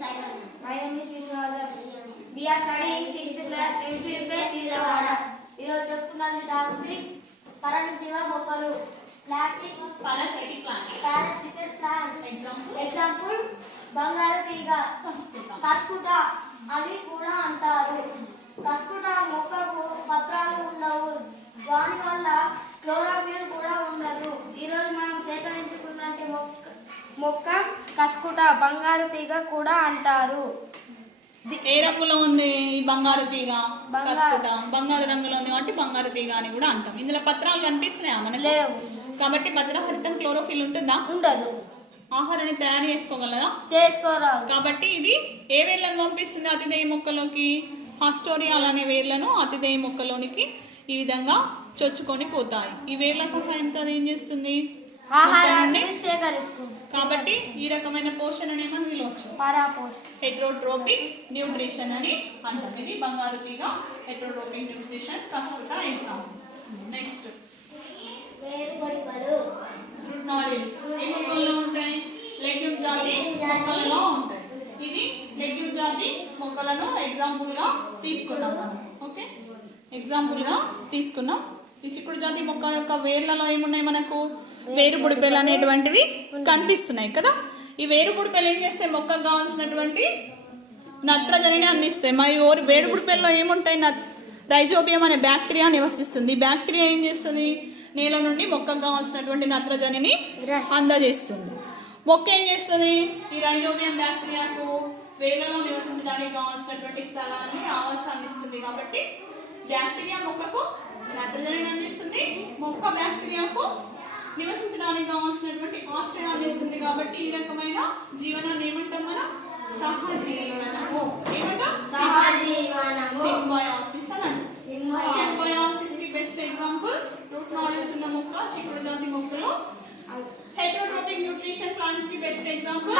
My name is Vishwanath. We are studying 6th class MPS Vijayawada. ఈరోజు చెప్పుకున్న topic పరాన్నజీవ మొక్కలు. Parasitic plants. Parasitic plants. Example బంగారు తీగ, కస్కుట అని కూడా అంటారు. కస్కుట మొక్కకు పత్రాలు ఉండవు, దాని వల్ల క్లోరోఫిల్ కూడా ఉండదు. ఈరోజు మనం సేకరించుకున్న మొక్క కస్కుట, బంగారు తీగ కూడా అంటారు. ఏ రంగులో ఉంది ఈ బంగారు తీగ? కస్కుట బంగారు రంగులో ఉంది కాబట్టి బంగారు తీగ అని కూడా అంటాం. ఇందులో పత్రాలు కనిపిస్తున్నాయా మనకు? లేవు. కాబట్టి పత్రహరితం క్లోరోఫిల్ ఉంటుందా? ఉండదు. ఆహారాన్ని తయారు చేసుకోగలదా? చేసుకోరాదు. కాబట్టి ఇది ఏ వేర్లను పంపిస్తుంది అతిదేయ మొక్కలోకి? హాస్టోరియాల్ అనే వేర్లను అతిదేయ మొక్కలోనికి ఈ విధంగా చొచ్చుకొని పోతాయి. ఈ వేర్ల సహాయంతో అది ఏం చేస్తుంది? ఆహారాన్ని సేకరిస్తుంది. కాబట్టి ఈ రకమైన పోషణని మనం పిలవచ్చు హెటెరోట్రోపిక్ న్యూట్రిషన్ అని అంటాం. ఇది బంగారు తీగ, హెటెరోట్రోపిక్ న్యూట్రిషన్, కస్కుట ఎగ్జాంపుల్. నెక్స్ట్ రూట్ నాడిల్స్ ఏ మొక్కల్లో ఉంటాయి? లెగ్యూమ్ జాతి మొక్కలలో ఉంటాయి. ఇది లెగ్యూమ్ జాతి మొక్కలను ఎగ్జాంపుల్గా తీసుకున్నాం మనం. ఓకే, ఎగ్జాంపుల్గా తీసుకున్నాం. ఈ చిక్కుడు జాతి మొక్క యొక్క వేర్లలో ఏమున్నాయి? మనకు వేరు బుడిపెలు అనేటువంటివి కనిపిస్తున్నాయి కదా. ఈ వేరు బుడిపెలు ఏం చేస్తాయి? మొక్కకు కావాల్సినటువంటి నత్రజనిని అందిస్తాయి. మరి వేరు బుడిపెల్లో ఏముంటాయి? రైజోబియం అనే బ్యాక్టీరియా నివసిస్తుంది. ఈ బ్యాక్టీరియా ఏం చేస్తుంది? నేల నుండి మొక్కకు కావాల్సినటువంటి నత్రజనిని అందజేస్తుంది. మొక్క ఏం చేస్తుంది? ఈ రైజోబియం బ్యాక్టీరియాకు వేర్లలో నివసించడానికి కావాల్సినటువంటి స్థలాన్ని, ఆవాసాన్ని ఇస్తుంది. కాబట్టి బ్యాక్టీరియా మొక్కకు నత్రజనిని అందిస్తుంది, మొక్క బ్యాక్టీరియాకు నివసించడానికి కావాల్సినటువంటి ఆశ్రయాన్ని ఇస్తుంది. కాబట్టి ఈ రకమైన జీవనాన్ని ఏమంటాం మనం? సహజీవనము. ఏమంటాం? సింబయాసిస్ అని అంటాం. సింబయాసిస్ కి బెస్ట్ ఎగ్జాంపుల్ రూట్ నాడిల్స్ ఉన్న మొక్క చిక్కుడు జాతి మొక్కలో. హెటెరోట్రోపిక్ న్యూట్రిషన్ ప్లాంట్స్ కి బెస్ట్ ఎగ్జాంపుల్